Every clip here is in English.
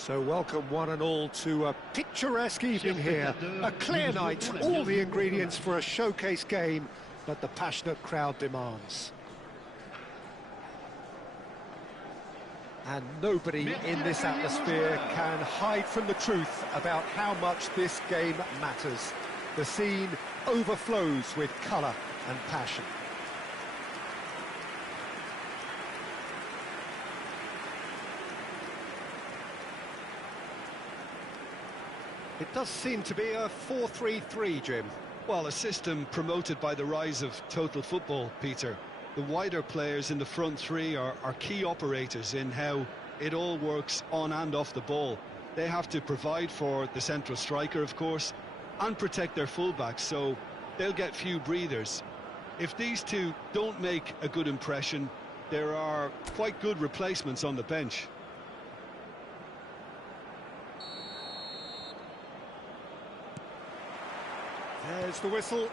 So welcome one and all to a picturesque evening here. A clear night, all the ingredients for a showcase game that the passionate crowd demands. And nobody in this atmosphere can hide from the truth about how much this game matters. The scene overflows with colour and passion. It does seem to be a 4-3-3, Jim. Well, a system promoted by the rise of total football, Peter. The wider players in the front three are key operators in how it all works on and off the ball. They have to provide for the central striker, of course, and protect their fullbacks, so they'll get few breathers. If these two don't make a good impression, there are quite good replacements on the bench. There's the whistle.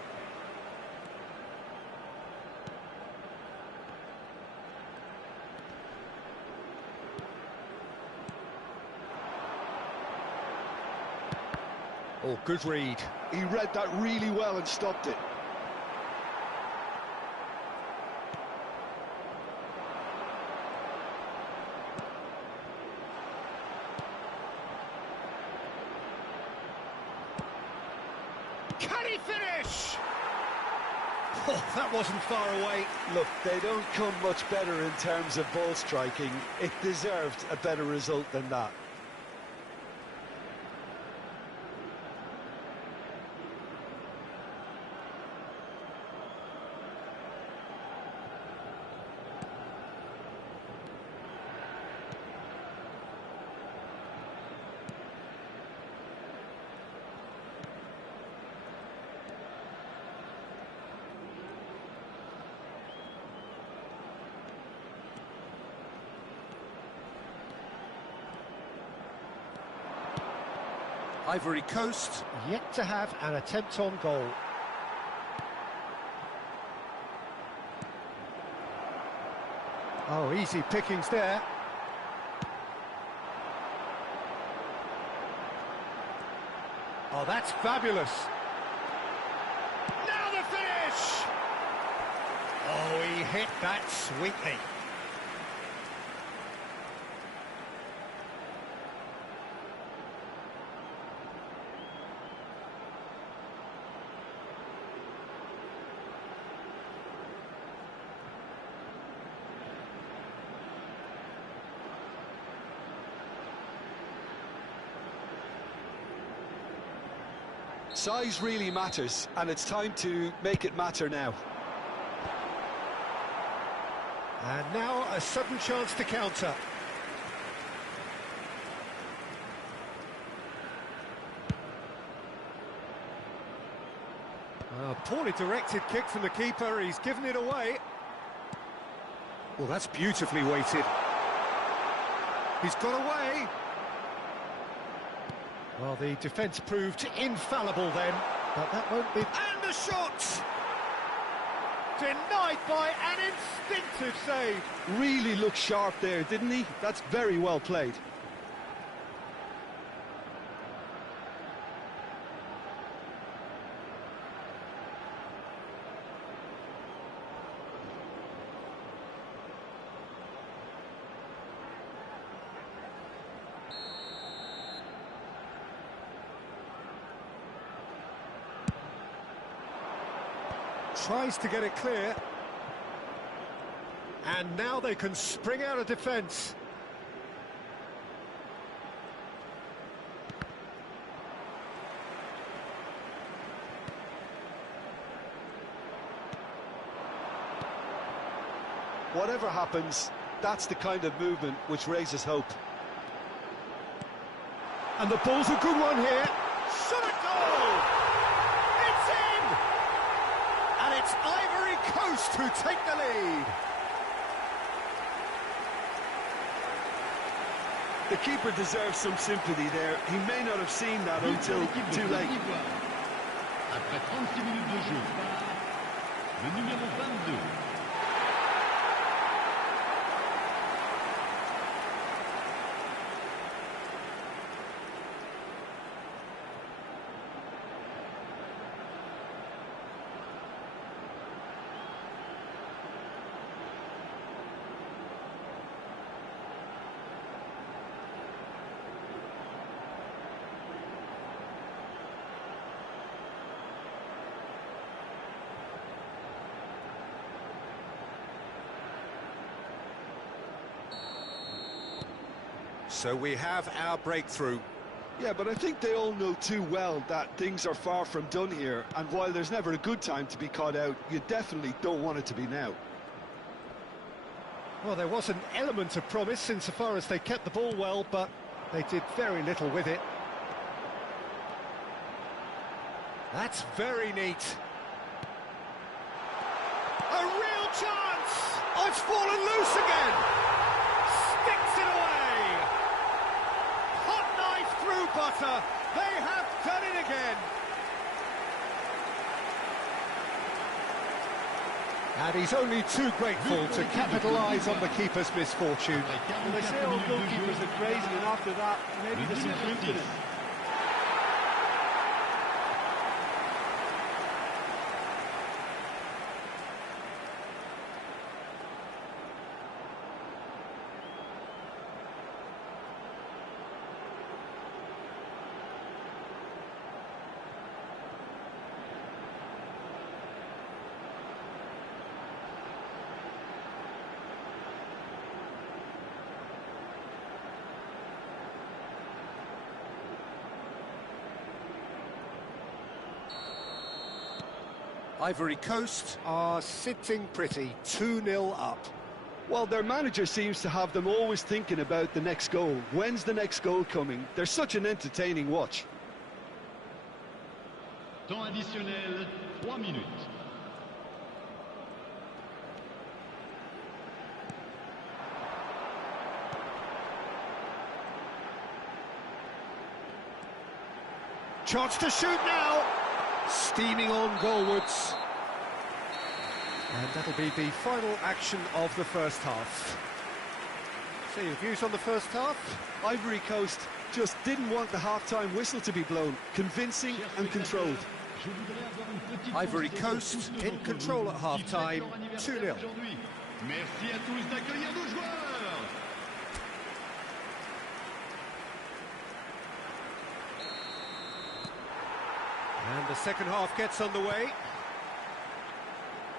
Oh, good read. He read that really well and stopped it. Can he finish? Oh, that wasn't far away. Look, they don't come much better in terms of ball striking. It deserved a better result than that. Ivory Coast yet to have an attempt on goal. Oh, easy pickings there. Oh, that's fabulous. Now the finish! Oh, he hit that sweetly. Size really matters, and it's time to make it matter now. And now a sudden chance to counter. A poorly directed kick from the keeper, he's given it away. Well, that's beautifully weighted. He's got away. Well, the defence proved infallible then, but that won't be... And the shot! Denied by an instinctive save. Really looked sharp there, didn't he? That's very well played. Tries to get it clear. And now they can spring out of defence. Whatever happens, that's the kind of movement which raises hope. And the ball's a good one here. Shot a goal! It's in! And it's Ivory Coast who take the lead. The keeper deserves some sympathy there. He may not have seen that until too late. Après 36 minutes de jeu, le numéro 22. So we have our breakthrough. Yeah, but I think they all know too well that things are far from done here, and while there's never a good time to be caught out, you definitely don't want it to be now. Well, there was an element of promise insofar as they kept the ball well, but they did very little with it. That's very neat. A real chance! Oh, it's fallen loose again! Sticks it away! Hot knife through butter! They have done it again! And he's only too grateful to capitalise on the keeper's misfortune. Well, they say all goalkeepers are crazy, and after that, maybe there's some truth in it. Ivory Coast are sitting pretty, 2-0 up. Well, their manager seems to have them always thinking about the next goal. When's the next goal coming? They're such an entertaining watch. Temps additionnel, 3 minutes. Chance to shoot now! Steaming on goalwards. And that'll be the final action of the first half. So your views on the first half? Ivory Coast just didn't want the half-time whistle to be blown. Convincing and controlled. Ivory Coast in control at half-time, 2-0. Merci à tous d'accueillir nos joueurs. And the second half gets underway.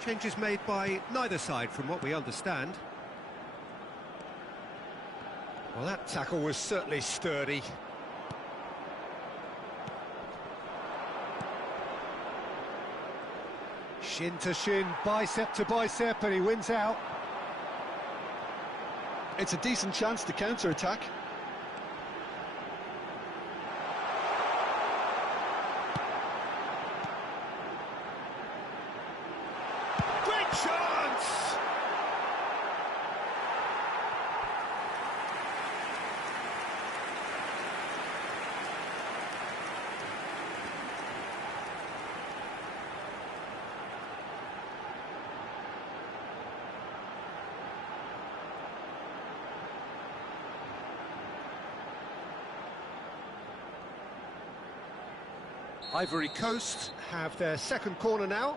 Changes made by neither side from what we understand. Well, that tackle was certainly sturdy. Shin to shin, bicep to bicep, and he wins out. It's a decent chance to counter-attack. Great chance! Ivory Coast have their second corner now.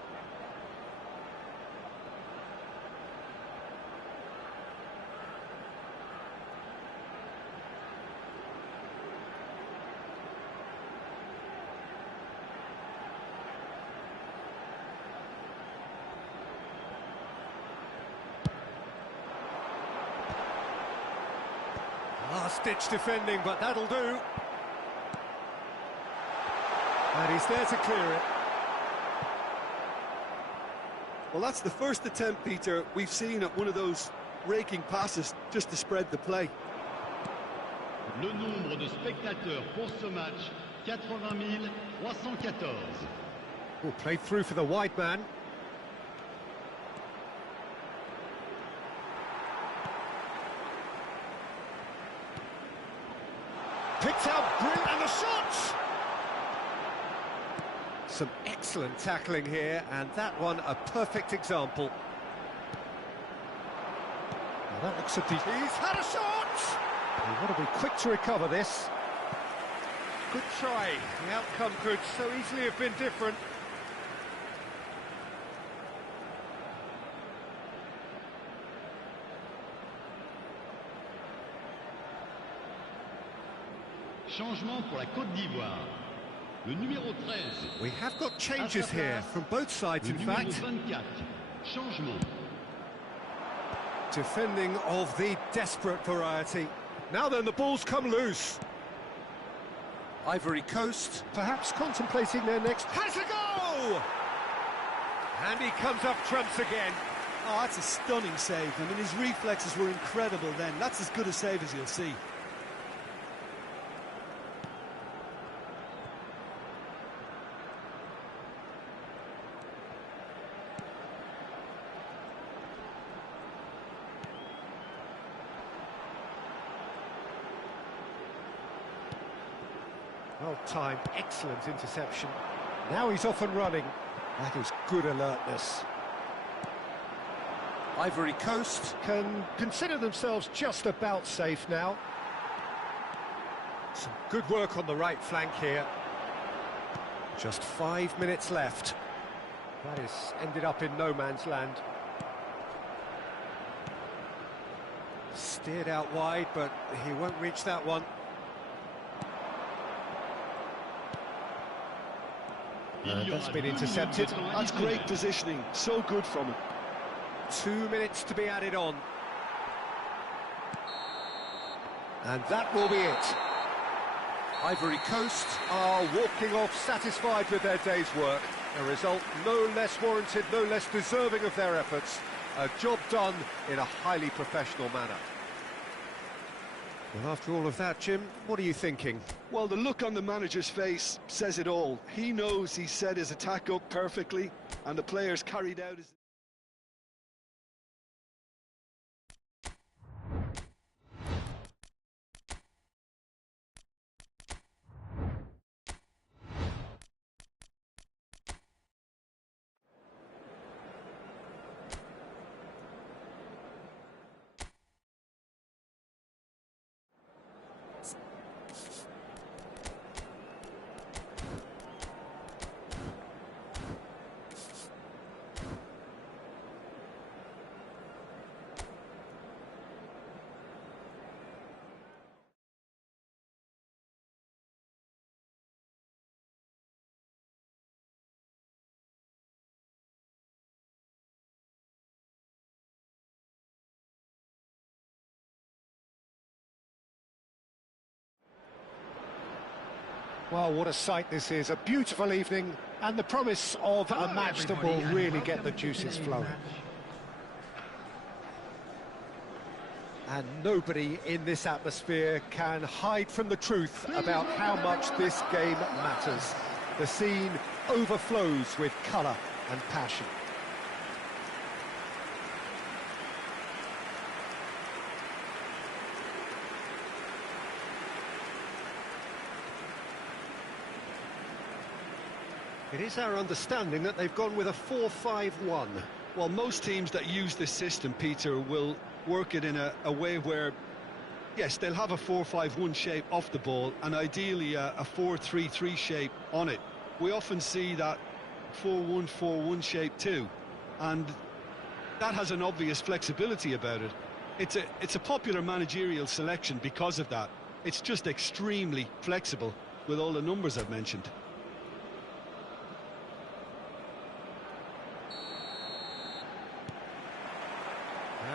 Last-ditch defending, but that'll do. And he's there to clear it. Well, that's the first attempt, Peter, we've seen at one of those raking passes just to spread the play. Le nombre de spectateurs pour ce match, 80 314. Oh, played through for the wide man. Picked out brilliant, and the shot! Some excellent tackling here, and that one a perfect example. Now that looks at the... He's had a shot! He want to be quick to recover this. Good try. The outcome could so easily have been different. Changement pour la Côte d'Ivoire. Le numéro 13. We have got changes here from both sides, in fact. Le numéro 24. Changement. Defending of the desperate variety. Now then, the ball's come loose. Ivory Coast. Perhaps contemplating their next... Has a go! And he comes up trumps again. Oh, that's a stunning save. I mean, his reflexes were incredible then. That's as good a save as you'll see. Well timed, excellent interception. Now he's off and running. That is good alertness. Ivory Coast Can consider themselves just about safe now. Some good work on the right flank here. Just 5 minutes left. That has ended up in no man's land. Steered out wide, but he won't reach that one. That's been intercepted. That's great positioning. So good from him. 2 minutes to be added on. And that will be it. Ivory Coast Are walking off satisfied with their day's work. A result no less warranted, no less deserving of their efforts. A job done in a highly professional manner. Well, after all of that, Jim, what are you thinking? Well, the look on the manager's face says it all. He knows he set his attack up perfectly, and the players carried out his... Well, what a sight this is. A beautiful evening and the promise of a match that will really get the juices flowing. And nobody in this atmosphere can hide from the truth about how much this game matters. The scene overflows with colour and passion. It is our understanding that they've gone with a 4-5-1. Well, most teams that use this system, Peter, will work it in a way where, yes, they'll have a 4-5-1 shape off the ball and ideally a 4-3-3 shape on it. We often see that 4-1-4-1 shape too, and that has an obvious flexibility about it. It's a popular managerial selection because of that. It's just extremely flexible with all the numbers I've mentioned.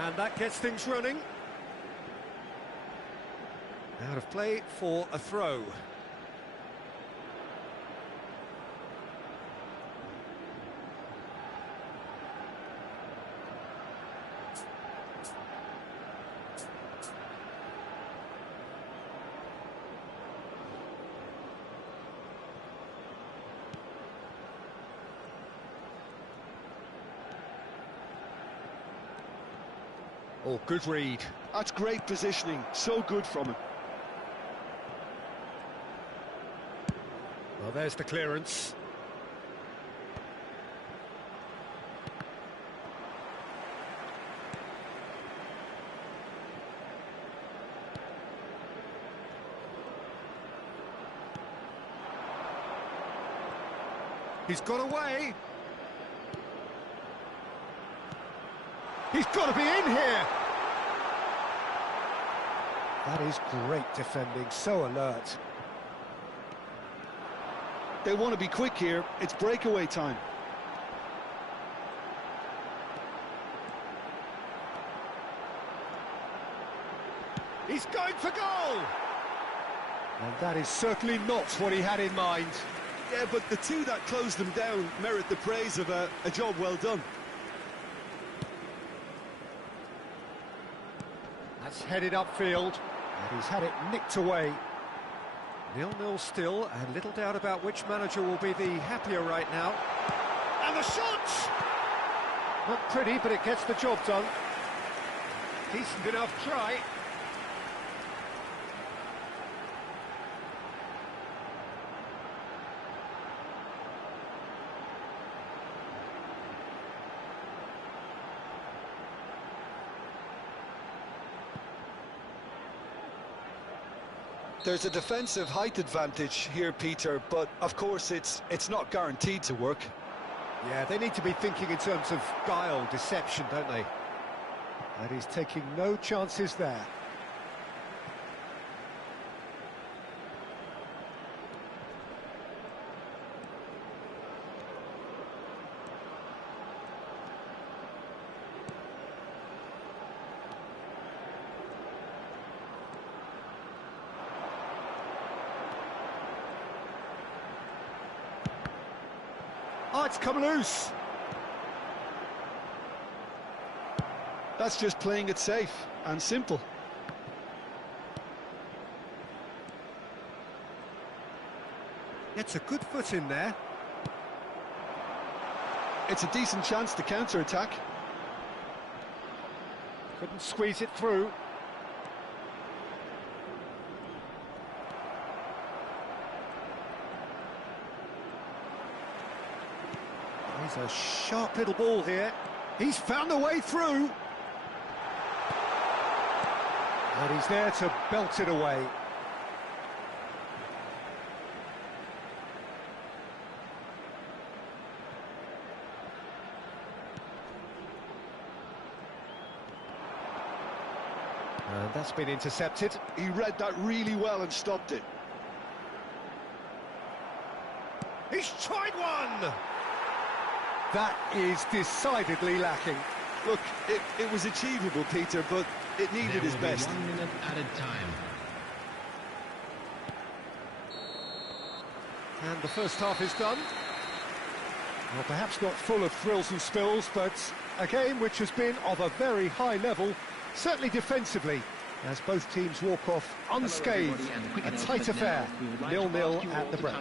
And that gets things running. Out of play for a throw. Oh, good read. That's great positioning, so good from him. Well, there's the clearance. He's got away. He's got to be in here. That is great defending, so alert. They want to be quick here. It's breakaway time. He's going for goal! And that is certainly not what he had in mind. Yeah, but the two that closed them down merit the praise of a job well done. That's headed upfield, and he's had it nicked away. 0-0 still, and little doubt about which manager will be the happier right now. And the shot! Not pretty, but it gets the job done. Decent enough try. There's a defensive height advantage here, Peter, but of course it's not guaranteed to work. Yeah, they need to be thinking in terms of guile, deception, don't they? And he's taking no chances there. Oh, it's come loose. That's just playing it safe and simple. It's a good foot in there. It's a decent chance to counter-attack. Couldn't squeeze it through. He's a sharp little ball here. He's found a way through. And he's there to belt it away. And that's been intercepted. He read that really well and stopped it. He's tried one! That is decidedly lacking. Look, it was achievable, Peter, but it needed his best. 1 minute added time. And the first half is done. Well, perhaps not full of thrills and spills, but a game which has been of a very high level, certainly defensively, as both teams walk off unscathed. A tight affair, 0-0 at the break.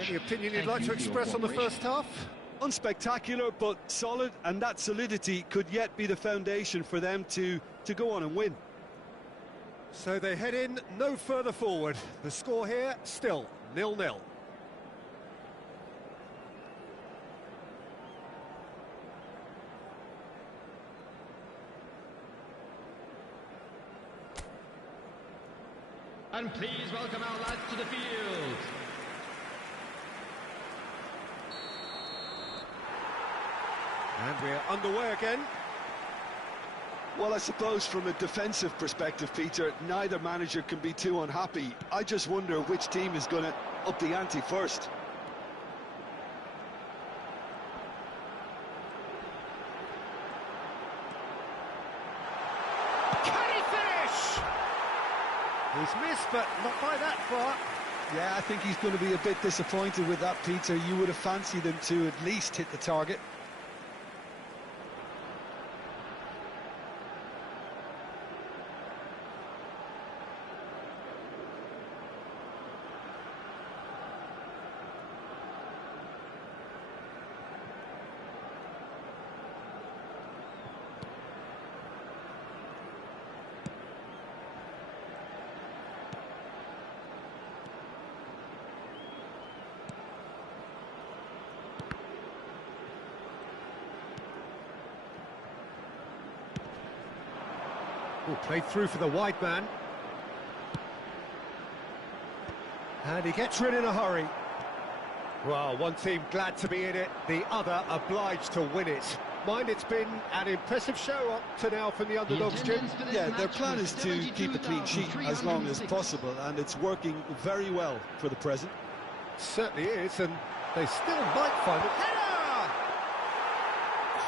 Any opinion you'd like to express on the first half? Unspectacular, but solid, and that solidity could yet be the foundation for them to go on and win. So they head in no further forward. The score here, still 0-0. And please welcome our lads to the field. And we're underway again. Well, I suppose from a defensive perspective, Peter, neither manager can be too unhappy. I just wonder which team is going to up the ante first. Can he finish? He's missed, but not by that far. Yeah, I think he's going to be a bit disappointed with that, Peter. You would have fancied him to at least hit the target. Oh, played through for the wide man. And he gets rid in a hurry. Well, one team glad to be in it, the other obliged to win it. Mind, it's been an impressive show up to now from the underdogs, Jim. Yeah, their plan is to keep a clean sheet as long as possible, and it's working very well for the present. Certainly is, and they still might find it. Header!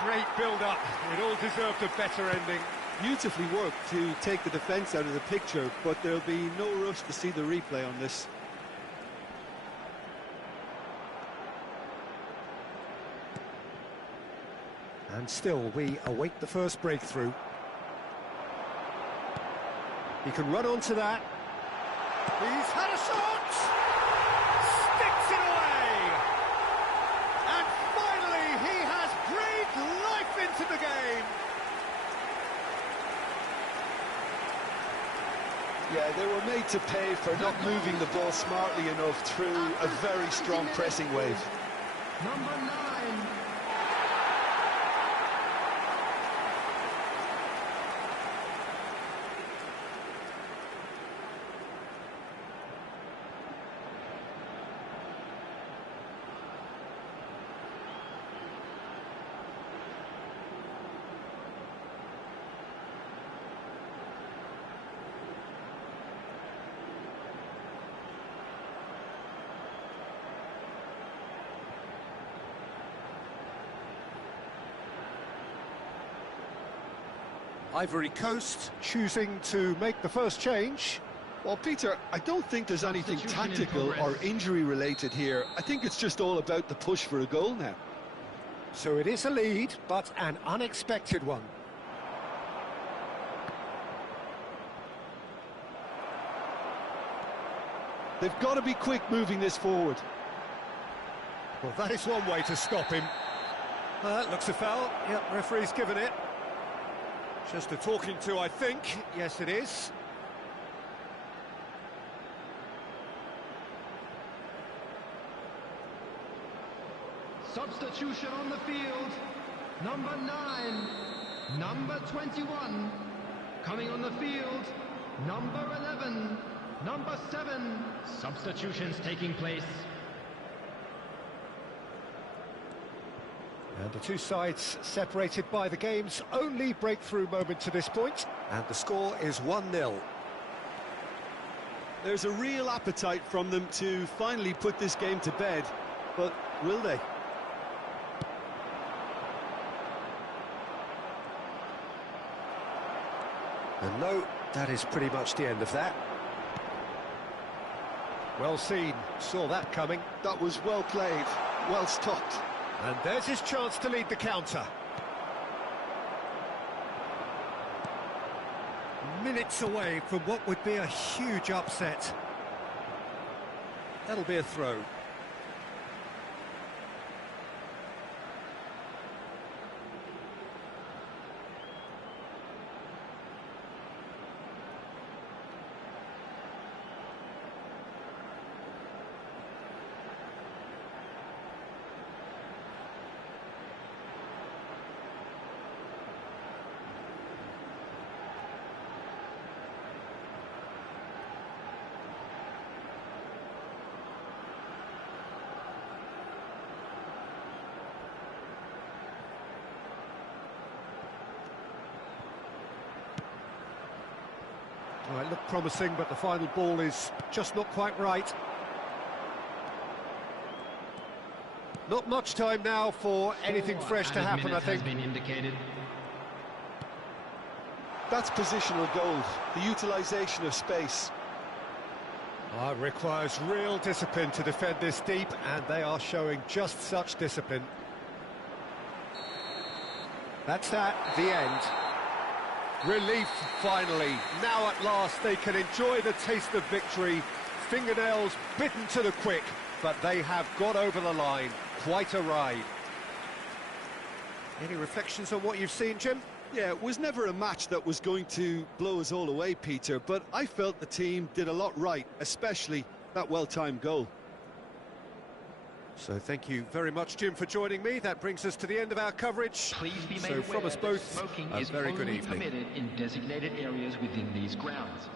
Great build-up. It all deserved a better ending. beautifully worked to take the defence out of the picture, but there'll be no rush to see the replay on this. And still, we await the first breakthrough. He can run onto that. He's had a shot! Sticks it away! And finally, he has breathed life into the game! Yeah, they were made to pay for not moving the ball smartly enough through a very strong pressing wave. Number 9. Ivory Coast choosing to make the first change. Well, Peter, I don't think there's anything tactical or injury-related here. I think it's just all about the push for a goal now. So it is a lead, but an unexpected one. They've got to be quick moving this forward. Well, that is one way to stop him. Looks a foul. Yep, referee's given it. Just a talking to, I think. Yes, it is. Substitution on the field. Number 9. Number 21. Coming on the field. Number 11. Number 7. Substitutions taking place. And the two sides separated by the game's only breakthrough moment to this point. And the score is 1-0. There's a real appetite from them to finally put this game to bed, but will they? And no, that is pretty much the end of that. Well seen, saw that coming. That was well played, well stopped. And there's his chance to lead the counter. Minutes away from what would be a huge upset. That'll be a throw. Well, it looked promising, but the final ball is just not quite right. Not much time now for anything fresh to happen, I think. Has been indicated. That's positional gold, the utilisation of space. It requires real discipline to defend this deep, and they are showing just such discipline. That's that, the end. Relief, finally. Now at last they can enjoy the taste of victory. Fingernails bitten to the quick, but they have got over the line. Quite a ride. Any reflections on what you've seen, Jim? Yeah, it was never a match that was going to blow us all away, Peter, but I felt the team did a lot right, especially that well-timed goal. So thank you very much, Jim, for joining me. That brings us to the end of our coverage. Please be made so aware from us both, smoking a is very good only evening. permitted in designated areas within these grounds.